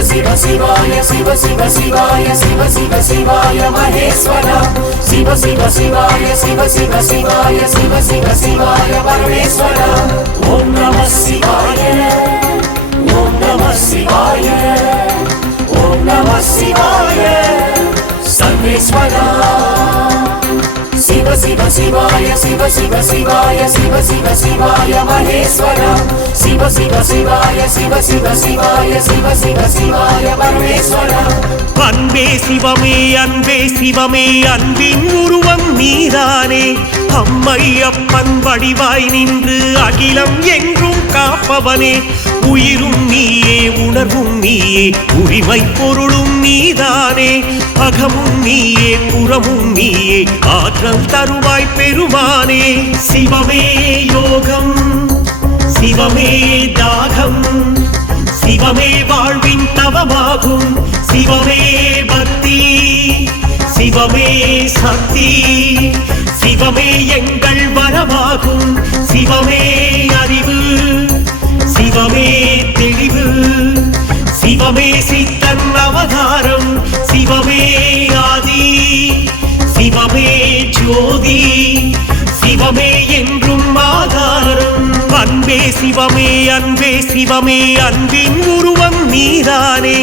Siva Sivaya Siva Siva Sivaya Siva Siva Sivaya Maheswara Siva Siva Sivaya Siva Siva Sivaya Siva Siva Sivaya Parameswara Om Namah Shivaya Om Namah Shivaya Om Namah Shivaya Sarveswara Siva Siva Sivaya Siva Siva Sivaya Siva Siva Sivaya Maheswara Siva Siva Sivaya Siva Siva Sivaya Siva Siva Sivaya Parameswara அன்பே சிவமே அன்பே சிவமே அன்பின் உருவம் நீதானே அம்மையப்பன் வடிவாய் நின்று அகிலம் எங்கும் காப்பவனே உயிரும் நீயே உணர்வும் நீயே உரிமை பொருளும் நீதானே அகமும் நீயே புறமும் நீயே ஆற்றல் தருவாய் பெருமானே சிவமே யோகம் சிவமே தாகம் சிவமே வாழ்வின் தவமாகும் சிவமே பக்தி சிவமே சக்தி சிவமே எங்கள் வரமாகும் சிவமே அறிவு சிவமே தெளிவு சிவமே சித்தன் அவதாரம் சிவமே ஆதி சிவமே ஜோதி சிவமே என்றும் ஆதாரம் அன்பே சிவமே அன்பே சிவமே அன்பின் உருவம் நீதானே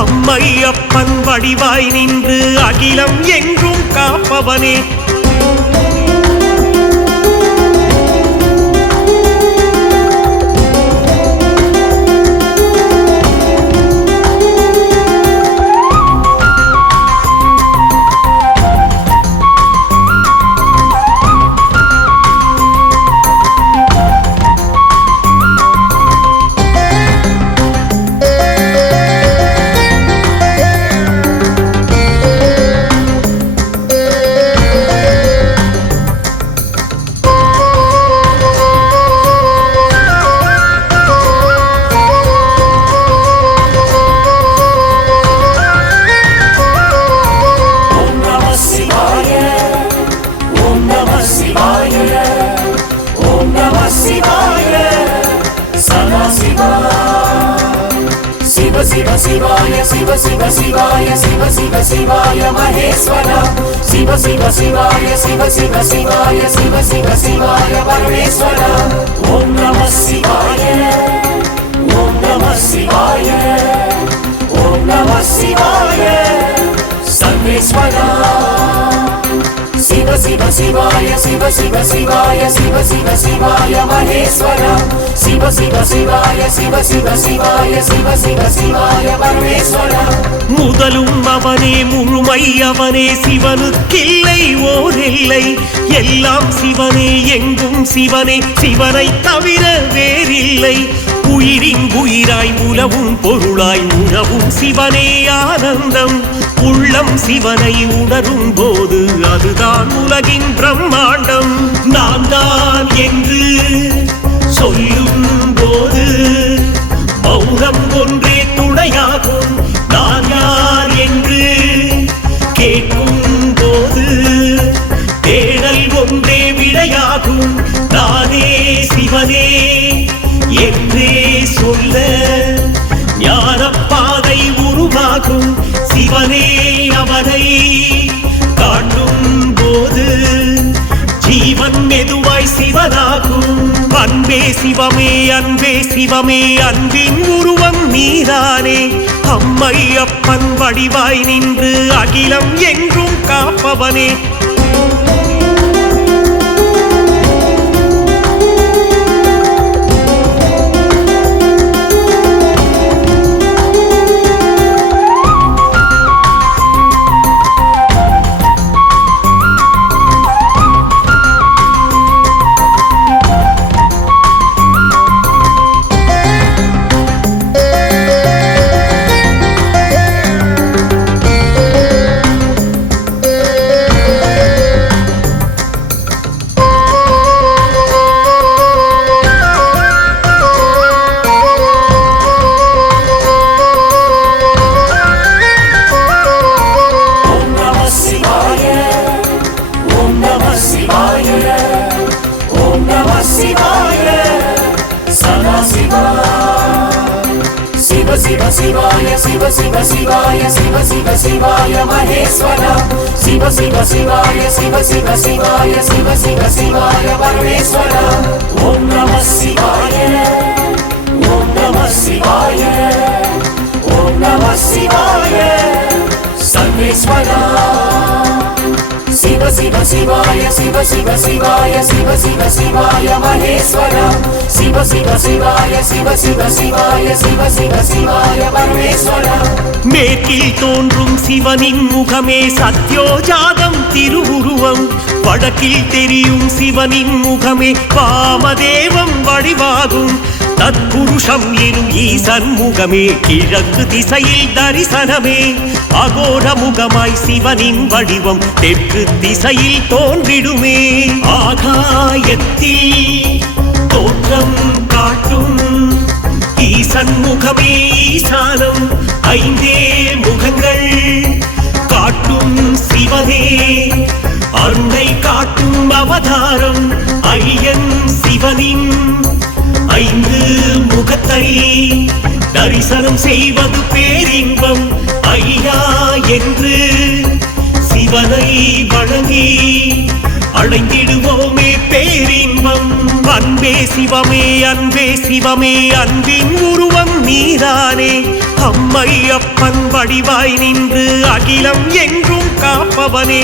அம்மையப்பன் வடிவாய் நின்று அகிலம் எங்கும் காப்பவனே Siva Sivaya Siva Siva Sivaya Siva Siva Sivaya Maheswara Siva Siva Sivaya Siva Siva Sivaya Siva Siva Sivaya Parameswara Om Namah Shivaya Om Namah Shivaya Om Namah Shivaya Sarveswara Siva Siva Sivaya Siva Siva Sivaya Siva Siva Sivaya Maheswara Siva Siva Sivaya Siva Siva Sivaya Siva Siva Sivaya Parameswara முதலும் அவனே முழுமை அவனே சிவனுக்கில்லை ஓரில்லை எல்லாம் சிவனே எங்கும் சிவனே சிவனை தவிர வேறில்லை உயிரின் உயிராய் உலவும் பொருளாய் உணவும் சிவனே ஆனந்தம் உள்ளம் சிவனை உணரும் போது அதுதான் உலகின் பிரம்மாண்டம் நான் தான் என்று சொல்லும் போது மௌனம் ஒன்றே துணையாகும் நான் யார் என்று கேட்கும் போது தேடல் ஒன்றே விடையாகும் நானே சிவனே என்றே சொல்ல ஞானப்பாதை உருவாகும் சிவனே அவனை காட்டும் போது ஜீவன் மெதுவாய் சிவனாகும் அன்பே சிவமே அன்பே சிவமே அன்பின் உருவம் நீதானே அம்மையப்பன் வடிவாய் நின்று அகிலம் எங்கும் காப்பவனே शिवाय शिव शिव शिवाय शिव शिव शिवाय महेश्वर शिव शिव शिवाय शिव शिव शिवाय शिव शिव शिवाय परमेश्वर ओम नमः शिवाय ओम नमः शिवाय ओम नमः शिवाय सर्वेश्वर शिव शिव शिवाय शिव शिव शिवाय शिव शिव शिवाय महेश्वर शिव शिव शिवाय शिव शिव शिवाय शिव शिव शिवाय परमेश्वर மேற்கில் தோன்றும் சிவனின் முகமே சத்யோஜாதம் திருவுருவம் வடக்கில் தெரியும் சிவனின் முகமே வாமதேவம் வடிவாகும் தத்புருஷம் எனும் ஈசன் முகமே கிழக்கு திசையில் தரிசனமே அகோர முகமாய் சிவனின் வடிவம் தெற்கு திசையில் தோன்றிடுமே ஆகாயத்தில் தோற்றம் காட்டும் ஈசன் முகமே ஈசானம் ஐந்தே முகங்கள் காட்டும் சிவனே அருணை காட்டும் அவதாரம் ஐயன் சிவனின் ஐந்து முகத்தை தரிசனம் செய்வது பேரின்பம் ஐயா என்று சிவனை வணங்கி அடைந்திடுவோமே பேரின்பம் அன்பே சிவமே அன்பே சிவமே அன்பின் உருவம் நீதானே அம்மை அப்பன் வடிவாய் நின்று அகிலம் என்றும் காப்பவனே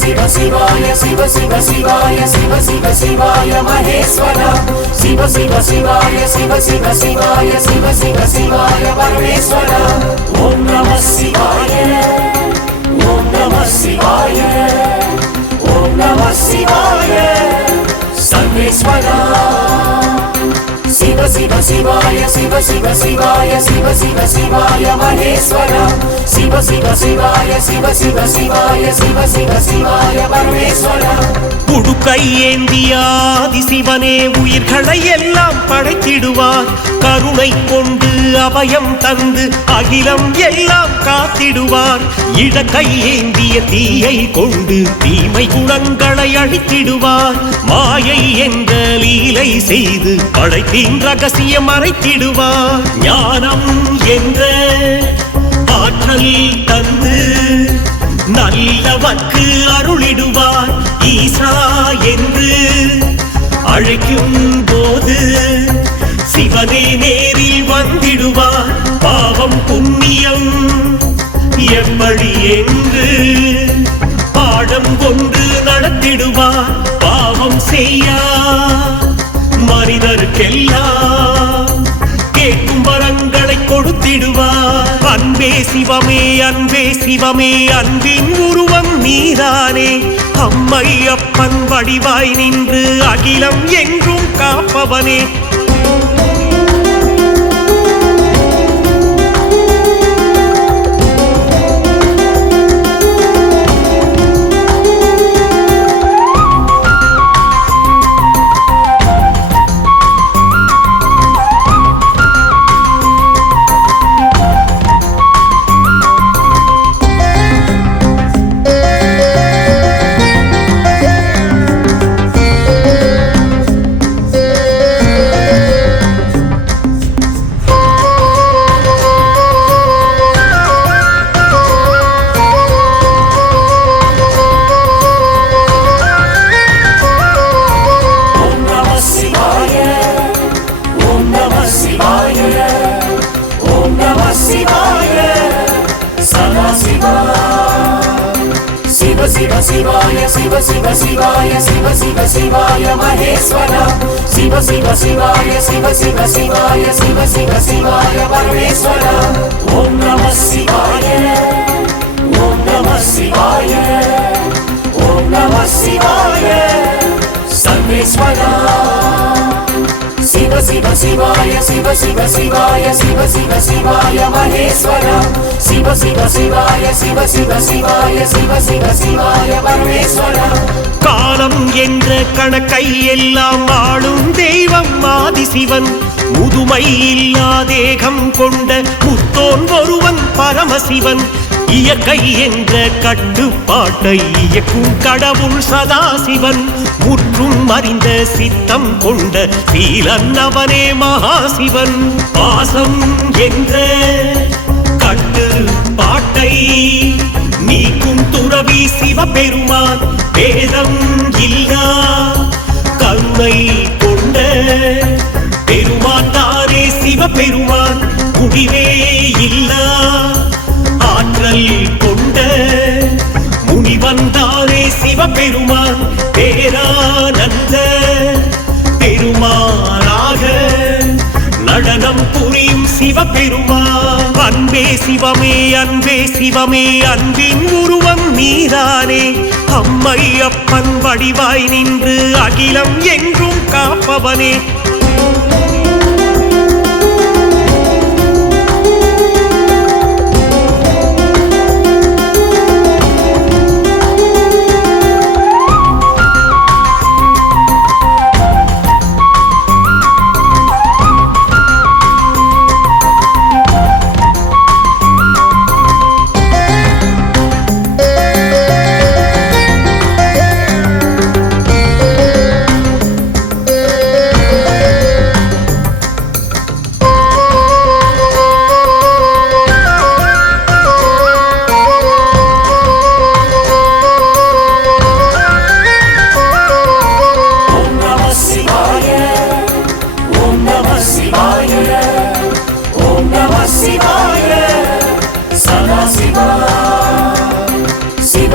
शिव शिवाय शिव शिव शिवाय शिव शिव शिवाय महेश्वर शिव शिव शिवाय शिव शिव शिवाय शिव शिव शिवाय परमेश्वर ओम नमः शिवाय ओम नमः शिवाय ओम नमः शिवाय सर्वेश्वर शिव शिव शिवाय शिव शिव शिवाय शिव शिव शिवाय महेश्वर शिव शिव शिवाय शिव शिव शिवाय शिव शिव शिवाय परमेश्वर உடுக்கை ஏந்தியாதி சிவனே உயிர்களை எல்லாம் படைத்திடுவார் கருணை கொண்டு அபயம் தந்து அகிலம் எல்லாம் காத்திடுவார் இடக்கை ஏந்திய தீயை கொண்டு தீமை குணங்களை அழித்திடுவார் மாயை என்ற லீலை செய்து படைப்பின் ரகசியம் மறைத்திடுவார் ஞானம் என்ற ஆற்றல் தந்து நல்லவர்க்கு அருளிடுவார் ஈசா என்று அழைக்கும் போது சிவனே நேரில் வந்திடுவார் பாவம் புண்ணியம் எப்படி என்று பாடம் கொண்டு நடத்திடுவார் பாவம் செய்யா மனிதருக்கெல்லாம் கேட்கும் வரங்களை கொடுத்திடுவார் அன்பே சிவமே அன்பே சிவமே அன்பின் உருவம் நீதானே அம்மை அப்பன் வடிவாய் நின்று அகிலம் என்றும் காப்பவனே शिव शिवाय शिव शिव शिवाय शिव शिव शिवाय महेश्वर शिव शिव शिवाय शिव शिव शिवाय शिव शिव शिवाय परमेश्वर ओम नमः शिवाय ओम नमः शिवाय ओम नमः शिवाय सर्वेश्वर शिव शिव शिवाय शिव शिव शिवाय शिव शिव शिवाय महेश्वर शिव शिव शिवाय शिव शिव शिवाय शिव शिव शिवाय परमेश्वर காலம் என்ற கணக்கை எல்லாம் ஆளும் தெய்வம் ஆதிசிவன் முதுமை இல்லா தேகம் கொண்ட முத்தோன் ஒருவன் பரமசிவன் இயற்கை என்ற கட்டுப்பாட்டை இயக்கும் கடவுள் சதாசிவன் முற்றும் அறிந்த சித்தம் கொண்ட சீலன் அவனே மகாசிவன் பாசம் என்ற கட்டுப்பாட்டை நீக்கும் துறவி சிவபெருமான் வேதம் இல்லா கருணை கொண்ட பெருமான் தாரே சிவபெருமான் குடிவே இல்லா ஆற்றல் கொண்ட முனிவந்தாரே சிவபெருமான் பேரானந்த பெருமானாக நடனம் புரியும் சிவபெருமான் அன்பே சிவமே அன்பே சிவமே அன்பின் உருவம் நீதானே அம்மை அப்பன் வடிவாய் நின்று அகிலம் எங்கும் காப்பவனே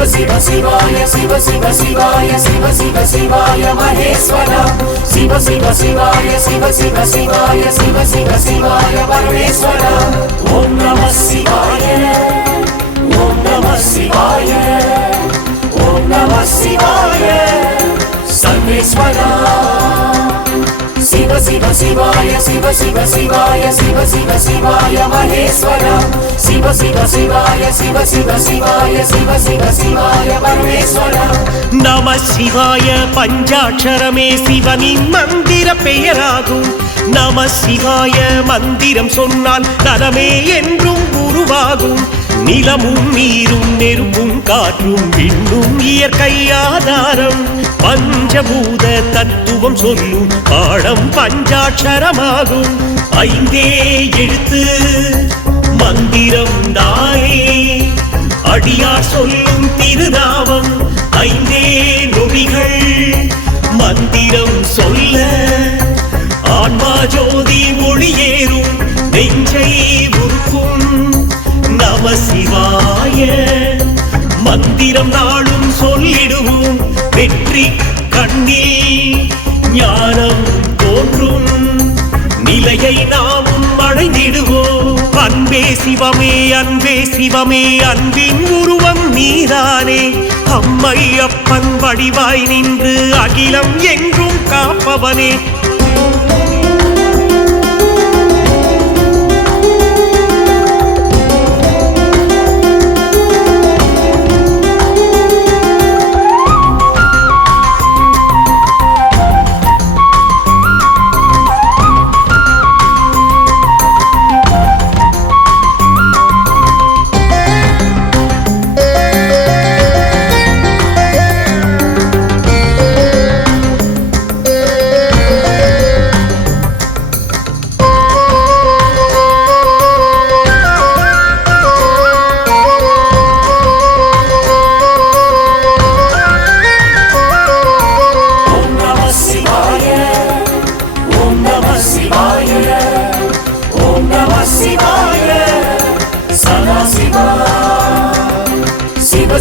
शिव शिवाय शिव शिव शिवाय शिव शिव शिवाय महेश्वर शिव शिव शिवाय शिव शिव शिवाय शिव शिव शिवाय परमेश्वर ओम नमः शिवाय ओम नमः शिवाय ओम नमः शिवाय सर्वेश्वर शिव शिव शिवाय शिव शिव शिवाय शिव शिव शिवाय महेश्वर शिव शिव शिवाय शिव शिव शिवाय शिव शिव शिवाय परमेश्वर நம சிவாய பஞ்சாட்சரமே சிவனின் மந்திர பெயராகும் நம சிவாய மந்திரம் சொன்னால் நலமே என்றும் உருவாகும் நிலமும் நீரும் நெருப்பும் காற்றும் விண்ணும் இயற்கை ஆதாரம் பஞ்சபூத தத்துவம் சொல்லும் பாடம் பஞ்சாட்சரமாகும் ஐந்தே எழுத்து மந்திரம் தானே அடியார் சொல்லும் திருநாமம் ஐந்தே நொடிகள் மந்திரம் சொல்ல ஆன்மா ஜோதி ஒளியேறும் நெஞ்சை உருக்கும் நம சிவாய மந்திரம் நாளும் சொல்லிடுவோம் வெற்றி கண்ணில் ஞானம் தோன்றும் நிலையை நாமும் அடைந்திடுவோம் அன்பே சிவமே அன்பே சிவமே அன்பின் உருவம் நீதானே அம்மை அப்பன் வடிவாய் நின்று அகிலம் எங்கும் காப்பவனே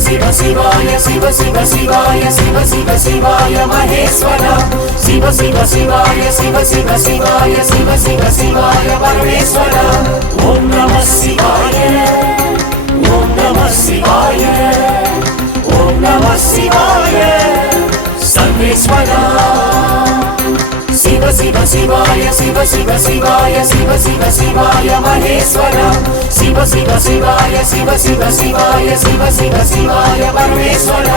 शिव शिवाय शिव शिव शिवाय शिव शिव शिवाय महेश्वर शिव शिव शिवाय शिव शिव शिवाय शिव शिव शिवाय परमेश्वर ओम नमः शिवाय ओम नमः शिवाय ओम नमः शिवाय सर्वेश्वर शिव शिव शिवाय शिव शिव शिवाय शिव शिव शिवाय महेश्वर शिव शिव शिवाय शिव शिव शिवाय शिव शिव शिवाय परमेश्वर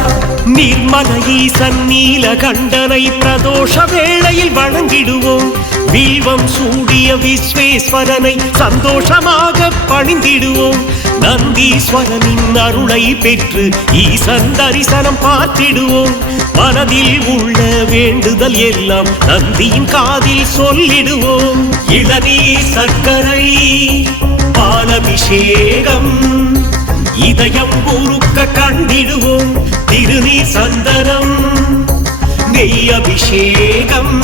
निर्मल ஈசன் நீலகண்டனை பிரதோஷ வேளையில் வணங்கிடுவோம் வில்வம் சூடிய விஸ்வேஸ்வரனை சந்தோஷமாக பணிந்திடுவோம் நந்தீஸ்வரனின் அருளை பெற்று ஈசன் தரிசனம் பார்த்திடுவோம் மனதில் உள்ள வேண்டுதல் எல்லாம் நந்தியின் காதில் சொல்லிடுவோம் இளநீர் சர்க்கரை பாலபிஷேகம் இதயம் உருக்க கண்டிடுவோம் திருநீர் சந்தனம் நெய் அபிஷேகம்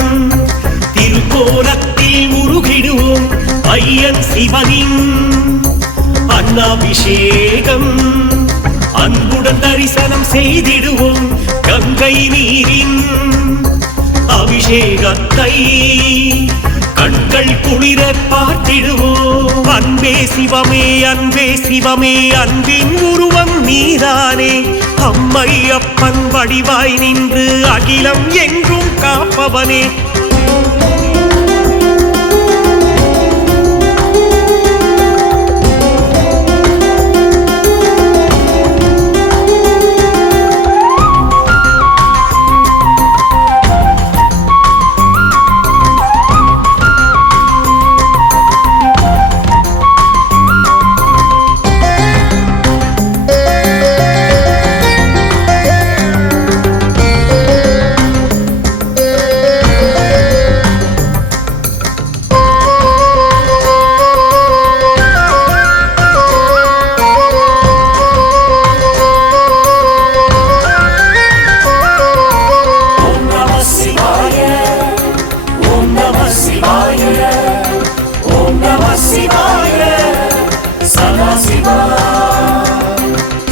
திருக்கோலத்தில் உருகிடுவோம் ஐயன் சிவனின் அன்னாபிஷேகம் அன்புடன் தரிசனம் செய்திடுவோம் கங்கை நீரின் அபிஷேகத்தை கண்கள் குளிர பார்த்திடுவோம் அன்பே சிவமே அன்பின் உருவம் நீதானே அம்மை அப்பன் வடிவாய் நின்று அகிலம் எங்கும் காப்பவனே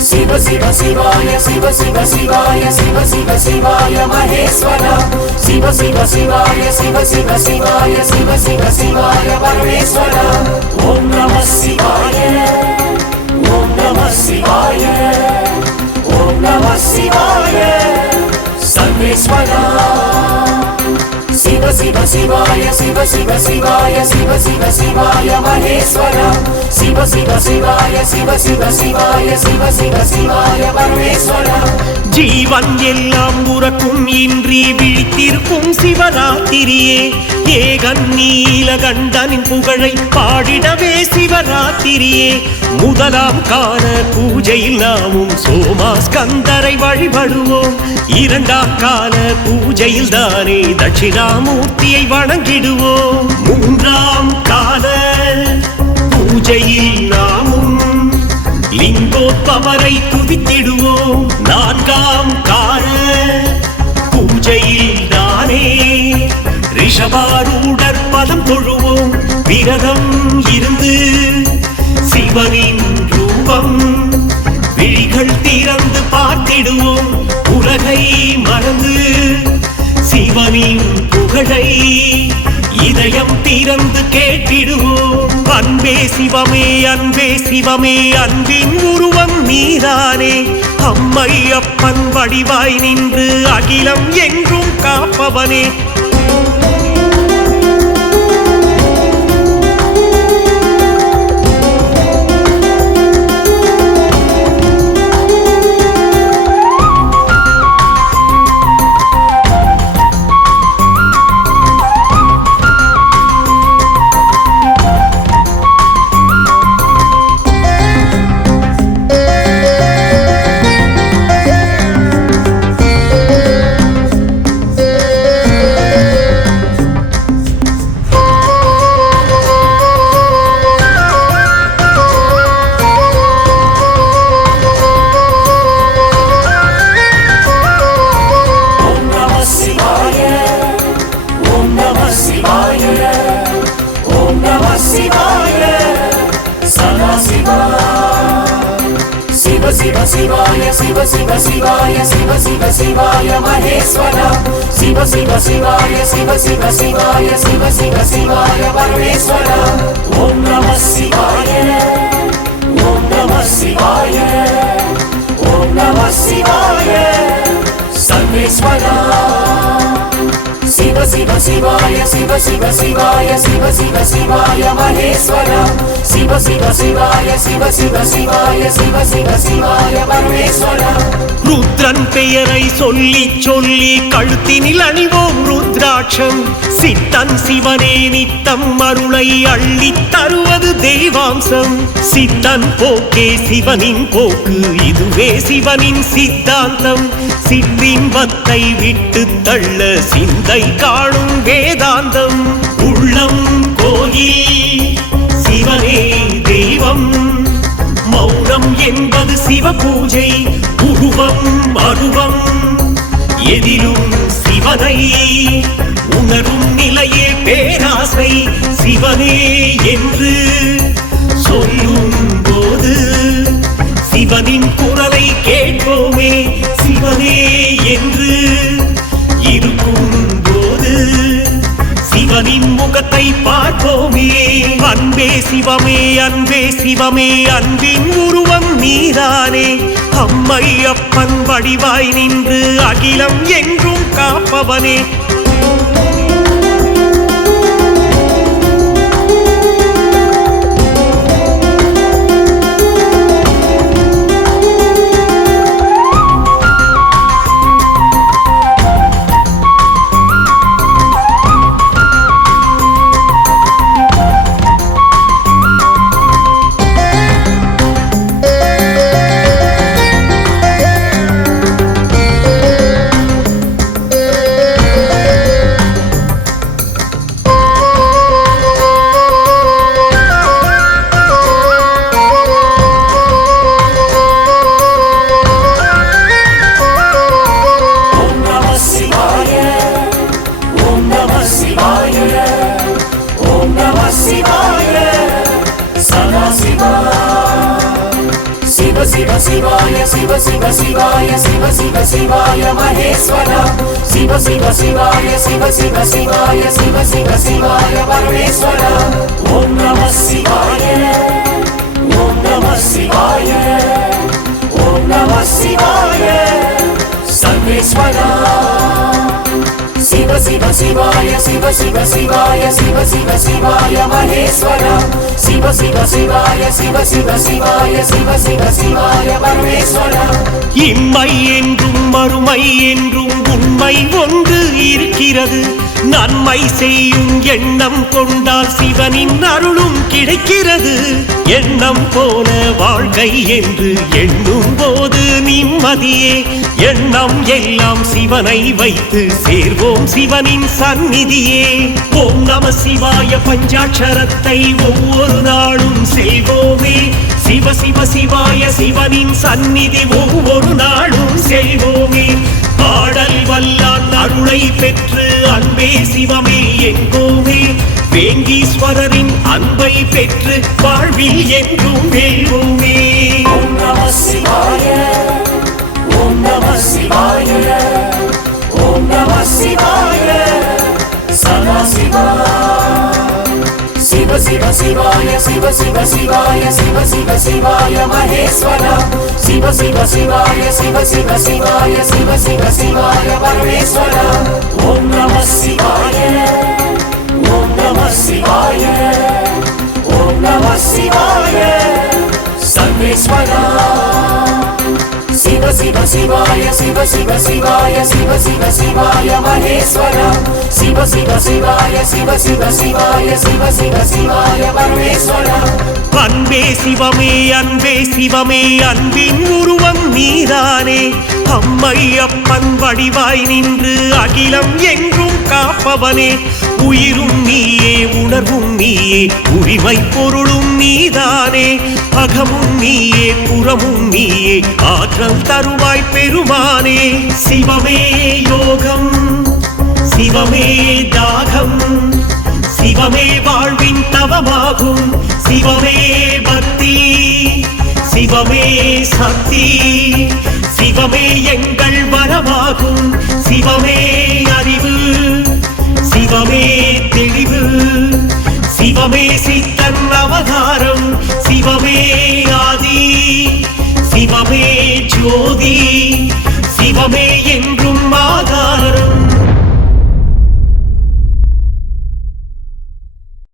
शिव शिवाय शिव शिव शिवाय शिव शिव शिवाय महेश्वर शिव शिव शिवाय शिव शिव शिवाय शिव शिव शिवाय परमेश्वर ओम नमः शिवाय ओम नमः शिवाय ओम नमः शिवाय सर्वेश्वर शिव शिव शिवाय शिव शिव शिवाय शिव शिव शिवाय महेश्वर शिव शिव शिवाय शिव शिव शिवाय शिव शिव शिवाय परमेश्वर ஜீவன் எல்லாம் உறக்கும் இன்றி விழித்திருக்கும் சிவராத்திரியே ஏகன் நீலகண்டனின் புகழை பாடிடவே சிவராத்திரியே முதலாம் கால பூஜையில் நாமும் சோமாஸ்கந்தரை வழிபடுவோம் இரண்டாம் கால பூஜையில் தானே தட்சிணாமூர்த்தியை வணங்கிடுவோம் மூன்றாம் கால பூஜையில் நாமும் லிங்கோத்பவரை துதித்திடுவோம் நான்காம் கால பூஜையில் தானே ரிஷபாரூடர் பதம் தொழுவோம் விரதம் இருந்து சிவனின் ரூபம் விழிகள் திறந்து பார்த்திடுவோம் உலகை மறந்து சிவனின் புகழை இதயம் திறந்து கேட்டிடுவோம் அன்பே சிவமே அன்பின் உருவம் நீதானே அம்மை அப்பன் வடிவாய் நின்று அகிலம் எங்கும் காப்பவனே शिव शिवाय शिव शिव शिवाय शिव शिव शिवाय महेश्वर शिव शिव शिवाय शिव शिव शिवाय शिव शिव शिवाय परमेश्वर ओम नमः शिवाय ओम नमः शिवाय ओम नमः शिवाय सर्वेश्वर शिव शिव शिवाय शिव शिव शिवाय शिव शिव शिवाय महेश्वर शिव शिव शिवाय शिव शिव शिवाय शिव शिव शिवाय परमेश्वर ருத்ரன் பெயரை சொல்லி சொல்லி கழுத்தினில் அணிவோம் ருத்ராட்சம் சித்தன் சிவனே நித்தம் அருளை அள்ளி தருவது தெய்வாம்சம் சித்தன் போக்கே சிவனின் போக்கு இதுவே சிவனின் சித்தாந்தம் சிற்றின்பத்தை விட்டு தள்ள சிந்தை காணும் வேதாந்தம் உள்ளம் கோயில் சிவனே தெய்வம் மௌனம் என்பது சிவ பூஜை உருவம் அருவம் எதிலும் சிவனை உணரும் நிலையே பேராசை சிவனே என்று சொல்லும் போது சிவனின் குரலை கேட்போமே சிவனே என்று இருக்கும் போது சிவனின் முகத்தை பார்ப்போமே அன்பே சிவமே அன்பே சிவமே அன்பின் உருவம் நீதானே அம்மை அப்பன் வடிவாய் நின்று அகிலம் என்றும் காப்பவனே शिव शिवाय शिव शिव शिवाय शिव शिव शिवाय महेश्वर शिव शिव शिवाय शिव शिव शिवाय शिव शिव शिवाय परमेश्वर ओम नमः शिवाय ओम नमः शिवाय ओम नमः शिवाय सर्वेश्वर शिव शिव शिवाय शिव शिव शिवाय शिव शिव शिवाय महेश्वर शिव शिव शिवाय शिव शिव शिवाय शिव शिव शिवाय परमेश्वर இம்மை என்றும் மறுமை என்றும் உண்மை ஒன்று இருக்கிறது நன்மை செய்யும் எண்ணம் கொண்டால் சிவனின் அருளும் கிடைக்கிறது எண்ணம் போல வாழ்க்கை என்று எண்ணும் போது நிம்மதியே எண்ணம் எல்லாம் சிவனை வைத்து சேர்வோம் சிவனின் சந்நிதியே ஓம் நம சிவாய பஞ்சாட்சரத்தை ஒவ்வொரு நாளும் செய்வோமே சிவ சிவ சிவாய சிவனின் சந்நிதி ஒவ்வொரு நாளும் செய்வோமே பாடல் வல்லான் அருளை பெற்று அன்பே சிவமே எங்கோமே வேங்கீஸ்வரரின் அன்பை பெற்று வாழ்வில் என்றும் வெல்வோமே ஓம் நம சிவாய ஓம் நம சிவாய ஓம் நம சிவாய சதா சிவா शिव शिव शिवाय शिव शिव शिवाय शिव शिव शिवाय महेश्वर शिव शिव शिवाय शिव शिव शिवाय शिव शिव शिवाय परमेश्वर ओम नमः शिवाय ओम नमः शिवाय ओम नमः शिवाय सर्वेश्वर शिव शिव शिवाय शिव शिव शिवाय शिव शिव शिवाय महेश्वर शिव शिव शिवाय शिव शिव शिवाय शिव शिव शिवाय परमेश्वर அன்பே சிவமே அன்பின் உருவம் நீதானே அம்மை அப்பன் வடிவாய் நின்று அகிலம் என்றும் காப்பவனே உயிரும் நீயே உணர்வும் நீயே உரிமை பொருளும் நீதானே அகமும் நீயே புறமும் நீயே ஆற்றல் தருவாய் பெருமானே சிவமே யோகம் சிவமே தாகம் சிவமே வாழ்வின் தவமாகும் சிவமே பக்தி சிவமே சக்தி சிவமே எங்கள் வரமாகும் சிவமே அறிவு சிவமே தெளிவு சிவமே சித்தன் அவதாரம் சிவமே ஆதி சிவமே ஜோதி சிவமே என்றும் ஆதி